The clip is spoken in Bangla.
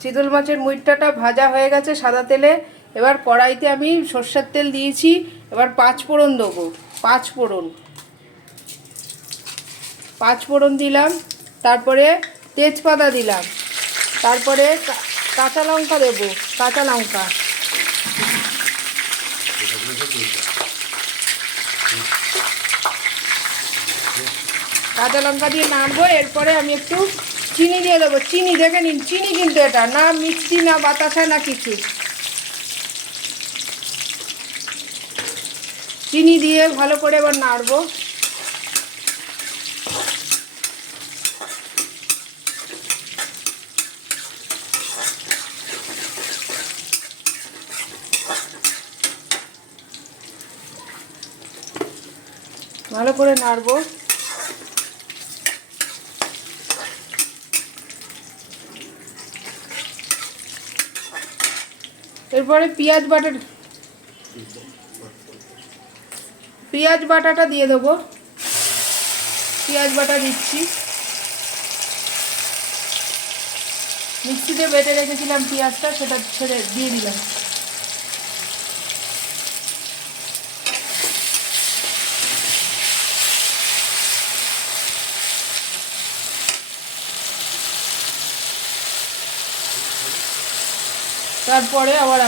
চিতল মাছের মুইট্টাটা ভাজা হয়ে গেছে সাদা তেলে। এবার কড়াইতে আমি সর্ষের তেল দিয়েছি। এবার পাঁচ ফোড়ন দেবো। পাঁচ ফোড়ন দিলাম, তারপরে তেজপাতা দিলাম, তারপরে কাঁচা লঙ্কা দেবো। কাঁচা লঙ্কা দিয়ে নাড়বো। এরপরে আমি একটু চিনি দিয়ে দেবো। চিনি দেখে নিন, চিনি কিন্তু এটা না মিষ্টি না বাতাসা না কিছু। চিনি দিয়ে ভালো করে এবার নাড়বো। ভালো করে নাড়বো। এরপরে পেঁয়াজ বাটাটা দিয়ে দেবো। পেঁয়াজ বাটা দিচ্ছি। মিক্সিতে বেটে রেখেছিলাম পেঁয়াজটা, সেটা ছেড়ে দিয়ে দিলাম। তারপরে আবার